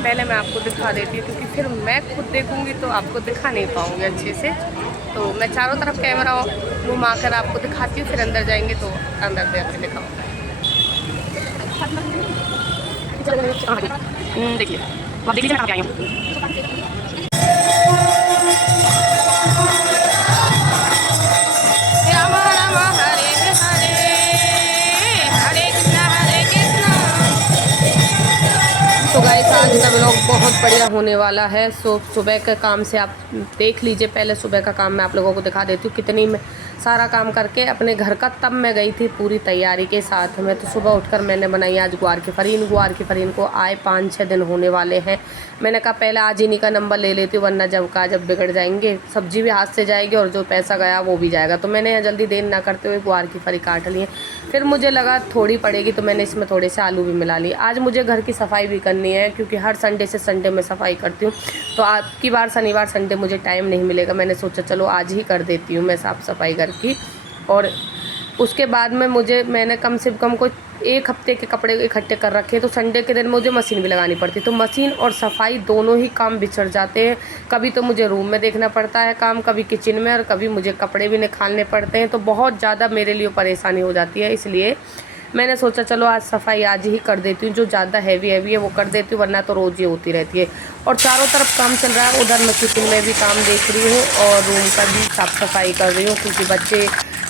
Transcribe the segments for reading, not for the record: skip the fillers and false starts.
पहले मैं आपको दिखा देती हूँ, क्योंकि फिर मैं खुद देखूँगी तो आपको दिखा नहीं पाऊँगी अच्छे से। तो मैं चारों तरफ कैमरा घुमा कर आपको दिखाती हूँ, फिर अंदर जाएंगे तो अंदर दे के दिखाऊँगी। देखिए, आप देख लीजिए मैं कहाँ पे आई हूँ। राम राम हरे हरे, हरे कृष्णा। तो गाइस आज का व्लॉग बहुत बढ़िया होने वाला है। सुबह के काम से आप देख लीजिए। पहले सुबह का काम मैं आप लोगों को दिखा देती हूँ कितनी मैं सारा काम करके अपने घर का, तब मैं गई थी पूरी तैयारी के साथ में। तो सुबह उठकर मैंने बनाई आज ग्वार की फरीन। ग्वार की फरीन को आए 5-6 दिन होने वाले हैं। मैंने कहा पहले आज इन्हीं का नंबर ले लेती हूँ, वरना जब बिगड़ जाएंगे, सब्जी भी हाथ से जाएगी और जो पैसा गया वो भी जाएगा। तो मैंने यहाँ जल्दी देर ना करते हुए ग्वार की फरी काट ली है। फिर मुझे लगा थोड़ी पड़ेगी तो मैंने इसमें थोड़े से आलू भी मिला लिए। आज मुझे घर की सफाई भी करनी है, क्योंकि हर संडे से संडे मैं सफाई करती हूँ। तो आपकी बार शनिवार संडे मुझे टाइम नहीं मिलेगा। मैंने सोचा चलो आज ही कर देती हूँ मैं साफ़ सफाई घर की। और उसके बाद में मैंने कम से कम कोई 1 हफ्ते के कपड़े इकट्ठे कर रखे। तो संडे के दिन मुझे मशीन भी लगानी पड़ती। तो मशीन और सफाई दोनों ही काम बिछड़ जाते हैं। कभी तो मुझे रूम में देखना पड़ता है काम, कभी किचन में, और कभी मुझे कपड़े भी निकालने पड़ते हैं। तो बहुत ज़्यादा मेरे लिए परेशानी हो जाती है। इसलिए मैंने सोचा चलो आज सफाई आज ही कर देती हूँ। जो ज़्यादा हैवी है वो कर देती हूँ, वरना तो रोज़ ही होती रहती है। और चारों तरफ काम चल रहा है। उधर मैं किचन में भी काम देख रही हूँ और रूम का भी साफ़ सफाई कर रही हूँ, क्योंकि बच्चे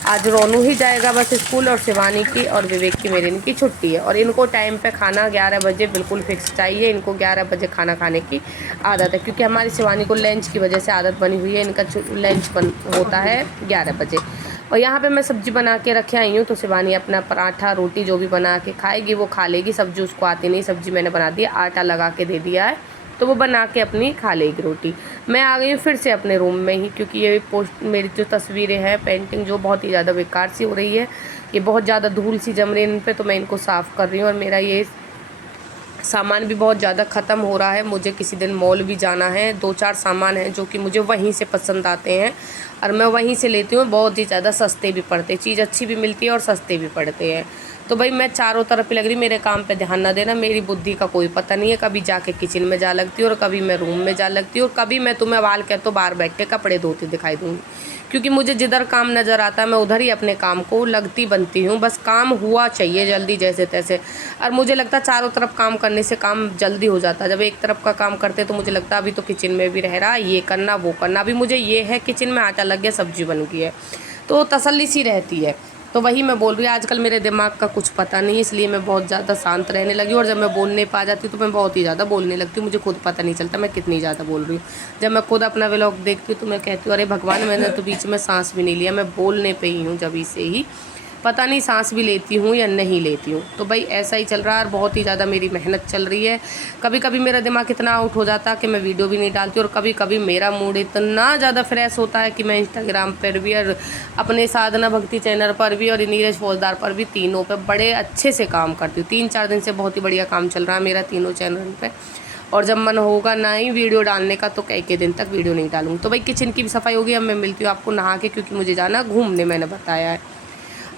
आज रोनू ही जाएगा बस स्कूल, और शिवानी की और विवेक की मेरी इनकी छुट्टी है। और इनको टाइम पे खाना 11 बजे बिल्कुल फिक्स चाहिए। इनको 11 बजे खाना खाने की आदत है, क्योंकि हमारी शिवानी को लंच की वजह से आदत बनी हुई है। इनका लंच होता है 11 बजे। और यहाँ पे मैं सब्ज़ी बना के रखे आई हूँ। तो शिवानी अपना पराठा रोटी जो भी बना के खाएगी वो खा लेगी। सब्ज़ी उसको आती नहीं, सब्ज़ी मैंने बना दी, आटा लगा के दे दिया है, तो वो बना के अपनी खा लेगी रोटी। मैं आ गई हूँ फिर से अपने रूम में ही, क्योंकि ये मेरी जो तस्वीरें हैं पेंटिंग जो बहुत ही ज़्यादा बेकार सी हो रही है, ये बहुत ज़्यादा धूल सी जम रही है इन पर। तो मैं इनको साफ़ कर रही हूँ। और मेरा ये सामान भी बहुत ज़्यादा ख़त्म हो रहा है। मुझे किसी दिन मॉल भी जाना है। 2-4 सामान हैं जो कि मुझे वहीं से पसंद आते हैं और मैं वहीं से लेती हूँ। बहुत ही ज़्यादा सस्ते भी पड़ते हैं, चीज़ अच्छी भी मिलती है और सस्ते भी पड़ते हैं। तो भाई मैं चारों तरफ ही लग रही, मेरे काम पे ध्यान ना देना। मेरी बुद्धि का कोई पता नहीं है, कभी जाके किचन में जा लगती हूँ और कभी मैं रूम में जा लगती हूँ, और कभी मैं तुम्हें वाल के तो बाहर बैठ के कपड़े धोती दिखाई दूँगी। क्योंकि मुझे जिधर काम नज़र आता है मैं उधर ही अपने काम को लगती बनती हूँ। बस काम हुआ चाहिए जल्दी जैसे तैसे। और मुझे लगता है चारों तरफ काम करने से काम जल्दी हो जाता है। जब एक तरफ का काम करते तो मुझे लगता है अभी तो किचन में भी रह रहा, ये करना वो करना। अभी मुझे ये है किचन में आटा लग गया, सब्जी बन गई है, तो तसल्ली सी रहती है। तो वही मैं बोल रही हूँ, आजकल मेरे दिमाग का कुछ पता नहीं, इसलिए मैं बहुत ज़्यादा शांत रहने लगी। और जब मैं बोलने पा जाती हूँ तो मैं बहुत ही ज़्यादा बोलने लगती हूँ। मुझे खुद पता नहीं चलता मैं कितनी ज़्यादा बोल रही हूँ। जब मैं खुद अपना व्लॉग देखती हूँ तो मैं कहती हूँ अरे भगवान, मैंने तो बीच में सांस भी नहीं लिया, मैं बोलने पे ही हूँ जब से ही। पता नहीं सांस भी लेती हूँ या नहीं लेती हूँ। तो भाई ऐसा ही चल रहा है और बहुत ही ज़्यादा मेरी मेहनत चल रही है। कभी कभी मेरा दिमाग इतना आउट हो जाता है कि मैं वीडियो भी नहीं डालती, और कभी कभी मेरा मूड इतना ज़्यादा फ्रेश होता है कि मैं इंस्टाग्राम पर भी और अपने साधना भक्ति चैनल पर भी और नीरज फौजदार पर भी, तीनों पर बड़े अच्छे से काम करती हूँ। 3-4 दिन से बहुत ही बढ़िया काम चल रहा है मेरा तीनों चैनल पर। और जब मन होगा ना ही वीडियो डालने का तो कई दिन तक वीडियो नहीं डालूँगी। तो भाई किचन की भी सफाई होगी। अब मैं मिलती हूँ आपको नहा के, क्योंकि मुझे जाना घूमने, मैंने बताया है।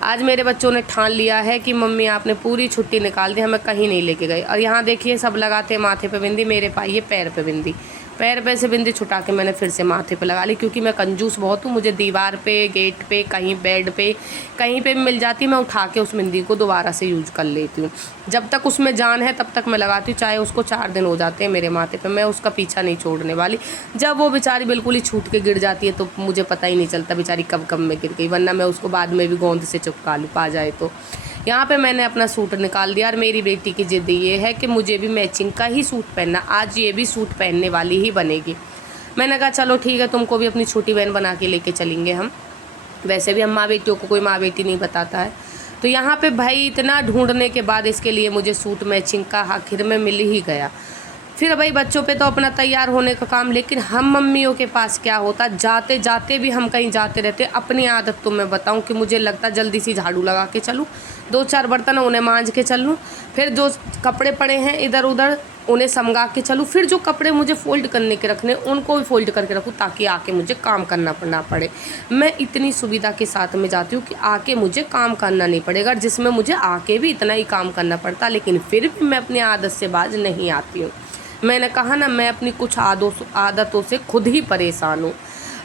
आज मेरे बच्चों ने ठान लिया है कि मम्मी आपने पूरी छुट्टी निकाल दी, हमें कहीं नहीं लेके गए। और यहाँ देखिए सब लगाते माथे पे बिंदी, मेरे पाइए पैर पे बिंदी। पैर पे से बिंदी छुटा के मैंने फिर से माथे पे लगा ली, क्योंकि मैं कंजूस बहुत हूँ। मुझे दीवार पे, गेट पे, कहीं बेड पे, कहीं पे भी मिल जाती है, मैं उठा के उस बिंदी को दोबारा से यूज कर लेती हूँ। जब तक उसमें जान है तब तक मैं लगाती हूँ, चाहे उसको 4 दिन हो जाते हैं मेरे माथे पे, मैं उसका पीछा नहीं छोड़ने वाली। जब वो बेचारी बिल्कुल ही छूट के गिर जाती है तो मुझे पता ही नहीं चलता बेचारी कब कब में गिर गई, वरना मैं उसको बाद में भी गोंद से चिपका लूँ पा जाए तो। यहाँ पे मैंने अपना सूट निकाल दिया और मेरी बेटी की ज़िद ये है कि मुझे भी मैचिंग का ही सूट पहनना। आज ये भी सूट पहनने वाली ही बनेगी। मैंने कहा चलो ठीक है, तुमको भी अपनी छोटी बहन बना के लेके चलेंगे हम। वैसे भी हम माँ बेटियों को कोई माँ बेटी नहीं बताता है। तो यहाँ पे भाई इतना ढूंढने के बाद इसके लिए मुझे सूट मैचिंग का आखिर में मिल ही गया। फिर भाई बच्चों पे तो अपना तैयार होने का काम, लेकिन हम मम्मियों के पास क्या होता, जाते जाते भी हम कहीं जाते रहते। अपनी आदत तो मैं बताऊं कि मुझे लगता जल्दी सी झाड़ू लगा के चलूं, 2-4 बर्तन उन्हें मांज के चल लूँ, फिर जो कपड़े पड़े हैं इधर उधर उन्हें समगा के चलूँ, फिर जो कपड़े मुझे फ़ोल्ड करने के रखने उनको भी फ़ोल्ड करके रखूँ, ताकि आके मुझे काम करना ना पड़े। मैं इतनी सुविधा के साथ में जाती हूँ कि आके मुझे काम करना नहीं पड़ेगा, जिसमें मुझे आके भी इतना ही काम करना पड़ता, लेकिन फिर भी मैं अपनी आदत से बाज नहीं आती हूँ। मैंने कहा ना, मैं अपनी कुछ आदतों से खुद ही परेशान हूँ।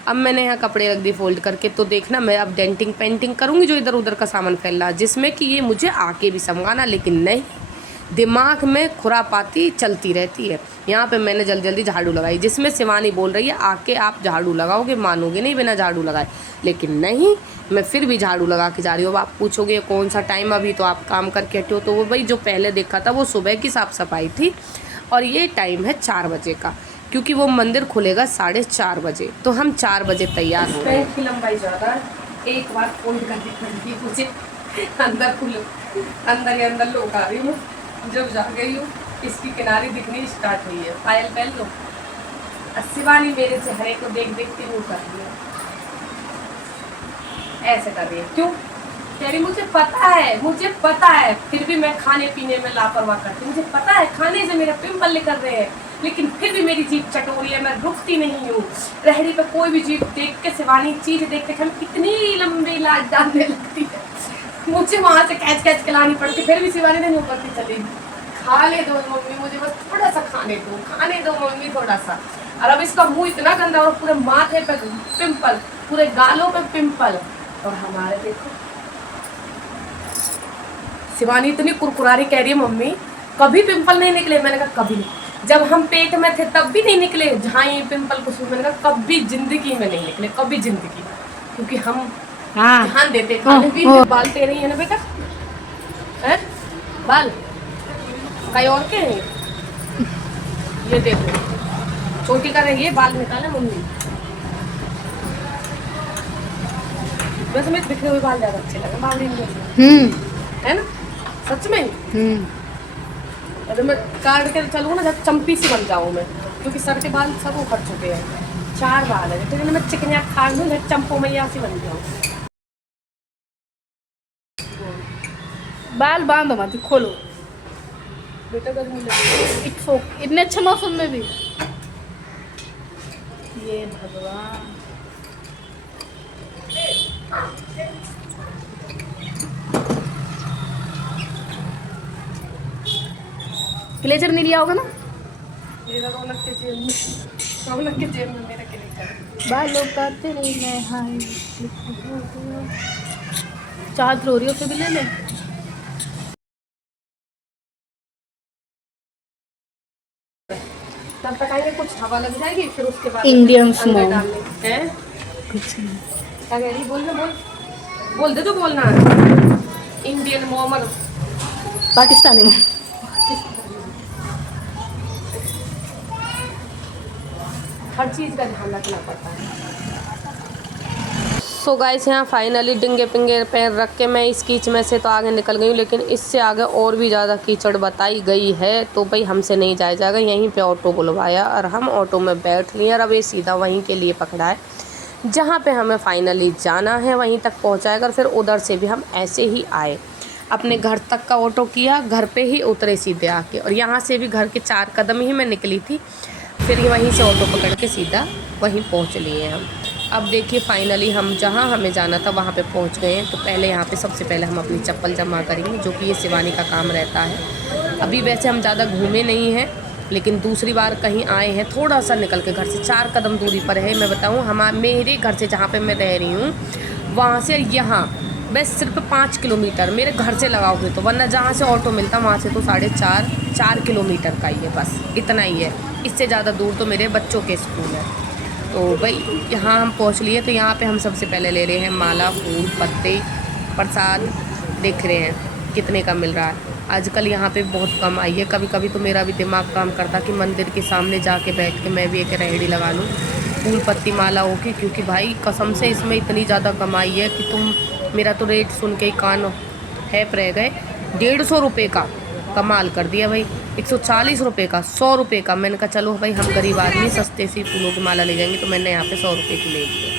अब मैंने यहाँ कपड़े रख दिए फोल्ड करके, तो देखना मैं अब डेंटिंग पेंटिंग करूँगी जो इधर उधर का सामान फैल रहा है, जिसमें कि ये मुझे आके भी समझाना, लेकिन नहीं, दिमाग में खुरापाती चलती रहती है। यहाँ पे मैंने जल्दी जल्दी झाड़ू लगाई, जिसमें शिवानी बोल रही है आके आप झाड़ू लगाओगे, मानोगे नहीं बिना झाड़ू लगाए, लेकिन नहीं, मैं फिर भी झाड़ू लगा के जा रही हूँ। अब आप पूछोगे कौन सा टाइम, अभी तो आप काम करके हटे हो, तो वो भाई जो पहले देखा था वो सुबह की साफ़ सफाई थी, और ये टाइम है 4 बजे का, क्योंकि वो मंदिर खुलेगा 4:30 बजे, तो हम 4 बजे तैयार हो रहे हैं। की लंबाई ज़्यादा, एक बार फोल्ड करके पड़ी मुझे, अंदर लोग आ रही हूँ, जब जा गई हूँ इसकी किनारी दिखनी स्टार्ट हुई है। पायल पहन लो। शिवानी मेरे चेहरे को देख देख के मुँह कर रही है, ऐसे कर रही है, क्यों? तेरी मुझे पता है, फिर भी मैं खाने पीने में लापरवाह करती हूँ। मुझे पता है खाने से मेरे पिंपल निकल रहे हैं, लेकिन फिर भी मेरी जीभ चटोरी है, मैं रुकती नहीं हूँ। रेहड़ी पे कोई भी जीभ देख के, शिवानी चीज़ देख के हम कितनी लंबी लाज डालने लगती है, मुझे वहाँ से कैच कैच के लानी पड़ती, फिर भी शिवानी नहीं ऊपर चली। खा ले दो मम्मी, मुझे बस थोड़ा सा खाने दो मम्मी, थोड़ा सा। और अब इसका मुँह इतना गंदा, और पूरे माथे पे पिंपल, पूरे गालों पे पिंपल, और हमारे देखो शिवानी इतनी कुरकुरारी कह रही है मम्मी कभी पिंपल नहीं निकले। मैंने कहा कभी नहीं, जब हम पेट में थे तब भी नहीं निकले, जहाँ ये पिंपल कुछ, मैंने कहा कभी जिंदगी में नहीं निकले, कभी जिंदगी में, क्योंकि हम ध्यान देते खाने पीने में। बाल तेरे ही है ना बेटा, है बाल कई और के हैं, ये देखो छोटी का रही है, बाल निकाले मम्मी। वैसे मैं बिखरे हुए बाल ज्यादा अच्छे लगे, बावड़ी में है ना, सच में। अगर मैं काट के चलूँ ना, जब चंपी सी बन जाऊँ मैं, क्योंकि सर के बाल सब उखड़ चुके हैं, 4 बाल है, तो मैं चिकनिया खाड़ लूँ, जब चंपो मैया सी बन जाऊँ। बाल बांधो मत, खोलो बेटा, गर्मी लगी इतने अच्छे मौसम में भी। ये भगवान, क्लेचर नहीं लिया होगा ना? रौनक के जेब में मेरा क्लेचर। बालों का तेरे में हाय, चाहत रो रही हो, फिर भी ले ले। तब तक आएंगे, कुछ हवा लग जाएगी, फिर उसके बाद इंडियन अंदर डालने हैं। कुछ नहीं, क्या कह रही, बोल दे, तो बोलना इंडियन मोमर, पाकिस्तानी में। हर चीज़ का ध्यान रखना पड़ता है। सो गाइस, यहाँ फाइनली डिंगे पिंगे पैर रख के मैं इस कीच में से तो आगे निकल गई हूँ, लेकिन इससे आगे और भी ज़्यादा कीचड़ बताई गई है, तो भाई हमसे नहीं जाया जाएगा। यहीं पे ऑटो बुलवाया और हम ऑटो में बैठ लिए, और अब ये सीधा वहीं के लिए पकड़ा है जहाँ पे हमें फाइनली जाना है, वहीं तक पहुँचाएगा। और फिर उधर से भी हम ऐसे ही आए, अपने घर तक का ऑटो किया, घर पे ही उतरे सीधे आके, और यहाँ से भी घर के 4 कदम ही मैं निकली थी, फिर वहीं से ऑटो पकड़ के सीधा वहीं पहुँच लिए हम। अब देखिए फाइनली हम जहाँ हमें जाना था वहाँ पे पहुँच गए हैं। तो पहले यहाँ पे सबसे पहले हम अपनी चप्पल जमा करेंगे, जो कि ये शिवानी का काम रहता है। अभी वैसे हम ज़्यादा घूमे नहीं हैं, लेकिन दूसरी बार कहीं आए हैं, थोड़ा सा निकल के घर से 4 कदम दूरी पर है। मैं बताऊँ, मेरे घर से जहाँ पे मैं रह रही हूँ वहाँ से यहाँ बस सिर्फ 5 किलोमीटर मेरे घर से लगाओगे तो, वरना जहाँ से ऑटो मिलता वहाँ से तो 4.5 किलोमीटर का ही है, बस इतना ही है। इससे ज़्यादा दूर तो मेरे बच्चों के स्कूल है। तो भाई यहाँ हम पहुँच लिए, तो यहाँ पे हम सबसे पहले ले रहे हैं माला, फूल, पत्ते, प्रसाद। देख रहे हैं कितने का मिल रहा है आजकल यहाँ पे, बहुत कम आई है। कभी कभी तो मेरा भी दिमाग काम करता कि मंदिर के सामने जाके बैठ के मैं भी एक रेहड़ी लगा लूँ, फूल पत्ती माला होके, क्योंकि भाई कसम से इसमें इतनी ज़्यादा कमाई है कि तुम, मेरा तो रेट सुन के ही कान हैप रह गए। 150 रुपये का कमाल कर दिया भाई, 140 रुपये का, 100 रुपये का। मैंने कहा चलो भाई हम गरीब आदमी सस्ते सी फूलों की माला ले जाएंगे, तो मैंने यहाँ पे 100 रुपये की ले ली।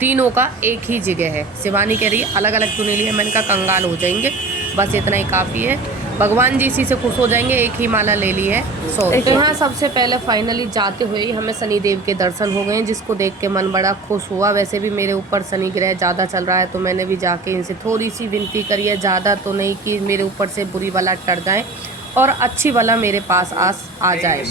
तीनों का एक ही जगह है। शिवानी कह रही है अलग अलग क्यों नहीं लिया, मैंने कहा कंगाल हो जाएंगे, बस इतना ही काफ़ी है, भगवान जी इसी से खुश हो जाएंगे, एक ही माला ले ली है 100। यहाँ सबसे पहले फाइनली जाते हुए ही हमें शनिदेव के दर्शन हो गए, जिसको देख के मन बड़ा खुश हुआ। वैसे भी मेरे ऊपर शनि ग्रह ज़्यादा चल रहा है, तो मैंने भी जाके इनसे थोड़ी सी विनती करी है, ज़्यादा तो नहीं कि मेरे ऊपर से बुरी वाला टर जाए, और अच्छी बला मेरे पास आ जाए।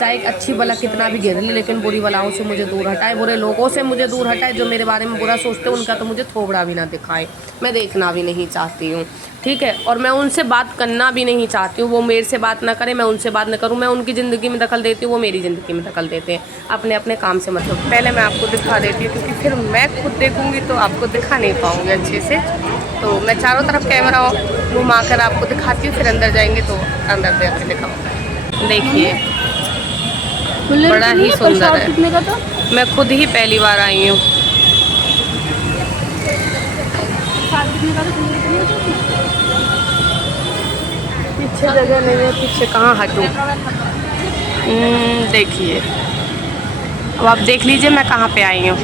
चाहे अच्छी बला कितना भी घेर ले, लेकिन बुरी बलाओं से मुझे दूर हटाए, बुरे लोगों से मुझे दूर हटाए, जो मेरे बारे में बुरा सोचते हैं उनका तो मुझे थोबड़ा भी ना दिखाए, मैं देखना भी नहीं चाहती हूँ, ठीक है। और मैं उनसे बात करना भी नहीं चाहती हूँ, वो मेरे से बात ना करें, मैं उनसे बात ना करूँ। मैं उनकी ज़िंदगी में दखल देती हूँ, वो मेरी ज़िंदगी में दखल देते हैं, अपने अपने काम से मतलब। पहले मैं आपको दिखा देती हूँ, क्योंकि फिर मैं खुद देखूँगी तो आपको दिखा नहीं पाऊँगी अच्छे से। तो मैं चारों तरफ कैमरा घुमा कर आपको दिखाती हूँ, फिर अंदर जाएंगे तो अंदर जाकर दिखाऊँगा। देखिए बड़ा ही सुंदर है। कितने का था? मैं खुद ही पहली बार आई हूँ। पीछे जगह नहीं है, पीछे कहाँ हटूँ। देखिए अब आप देख लीजिए मैं कहाँ पे आई हूँ।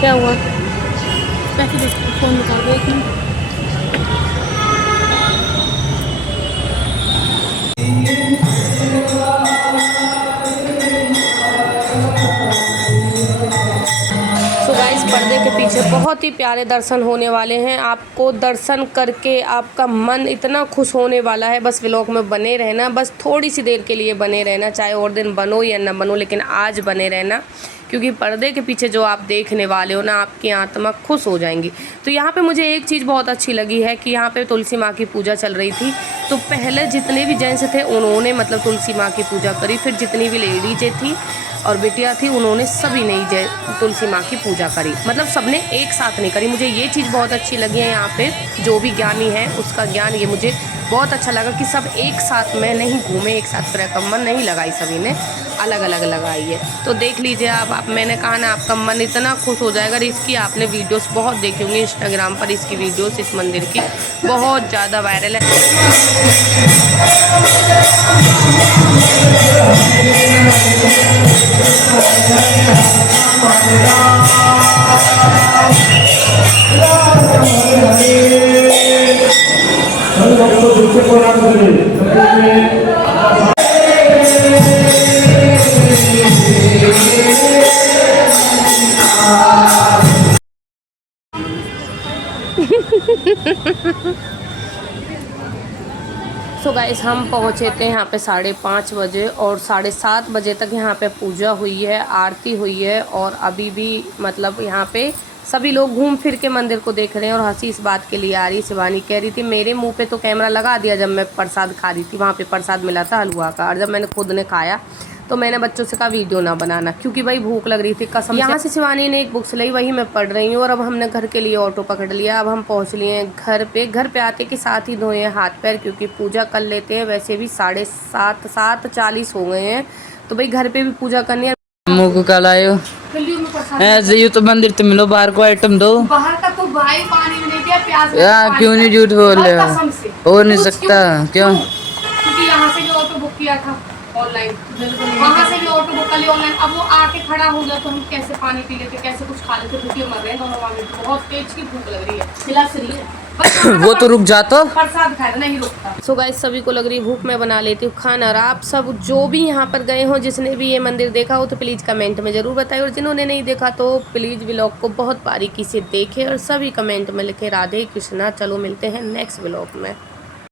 क्या हुआ? पैसे देखो, फोन निकाल दो 1 मिनट। सो गाइस पर्दे के पीछे बहुत ही प्यारे दर्शन होने वाले हैं। आपको दर्शन करके आपका मन इतना खुश होने वाला है। बस व्लॉग में बने रहना, बस थोड़ी सी देर के लिए बने रहना, चाहे और दिन बनो या ना बनो, लेकिन आज बने रहना, क्योंकि पर्दे के पीछे जो आप देखने वाले हो ना, आपकी आत्मा खुश हो जाएंगी। तो यहाँ पे मुझे एक चीज़ बहुत अच्छी लगी है कि यहाँ पे तुलसी माँ की पूजा चल रही थी। तो पहले जितने भी जेंट्स थे उन्होंने मतलब तुलसी माँ की पूजा करी, फिर जितनी भी लेडीजें थी और बिटिया थी उन्होंने सभी ने तुलसी माँ की पूजा करी, मतलब सबने एक साथ नहीं करी। मुझे ये चीज़ बहुत अच्छी लगी है, यहाँ पे जो भी ज्ञानी है उसका ज्ञान ये मुझे बहुत अच्छा लगा कि सब एक साथ में नहीं घूमे, एक साथ परिक्रमण नहीं लगाई, सभी ने अलग अलग लगाई है। तो देख लीजिए आप मैंने कहा ना आपका मन इतना खुश हो जाएगा। इसकी आपने वीडियोस बहुत देखी होंगी इंस्टाग्राम पर, इसकी वीडियोस इस मंदिर की बहुत ज़्यादा वायरल है। सो गाइस हम पहुँचे थे यहाँ पे 5:30 बजे और 7:30 बजे तक यहाँ पे पूजा हुई है, आरती हुई है। और अभी भी मतलब यहाँ पे सभी लोग घूम फिर के मंदिर को देख रहे हैं। और हंसी इस बात के लिए आ रही, शिवानी कह रही थी मेरे मुंह पे तो कैमरा लगा दिया जब मैं प्रसाद खा रही थी, वहाँ पे प्रसाद मिला था हलवा का, और जब मैंने खुद ने खाया तो मैंने बच्चों से कहा वीडियो ना बनाना, क्योंकि भाई भूख लग रही थी कसम। यहाँ से शिवानी ने एक बुक्स ली, वही मैं पढ़ रही हूँ। और अब हमने घर के लिए ऑटो पकड़ लिया, अब हम पहुँच लिए हैं घर पे। घर पे आते के साथ ही धोए हाथ पैर, क्योंकि पूजा कर लेते हैं। वैसे भी 7:40 हो गए हैं, तो भाई घर पे भी पूजा करनी है। मुँह को कल आयो ऐसे यू तो मंदिर तो मिलो, बाहर को आइटम दो। बाहर का तो भाई पानी में नहीं दिया, प्याज में यार पानी क्यों नहीं दिया। झूठ बोल रहे कसम से। हो नहीं पूछ सकता क्यों? क्योंकि यहाँ से भी ऑटो बुक किया था ऑनलाइन, वहाँ से भी ऑटो बुक कर लिया ऑनलाइन। अब वो आके खड़ा हो गया तो हम कैसे पानी पी लेते, कैसे कुछ खा लेते, भूखे मर रहे हैं दोनों। वहाँ बहुत तेज की भूख लग रही है, खिलास रही है वो तो रुक जा, तो प्रसाद खाए नहीं रुकता। सो गाइस सभी को लग रही भूख, मैं बना लेती हूँ खाना। और आप सब जो भी यहाँ पर गए हो, जिसने भी ये मंदिर देखा हो तो प्लीज़ कमेंट में ज़रूर बताइए, और जिन्होंने नहीं देखा तो प्लीज़ व्लॉग को बहुत बारीकी से देखें और सभी कमेंट में लिखे राधे कृष्णा। चलो मिलते हैं नेक्स्ट व्लॉग में।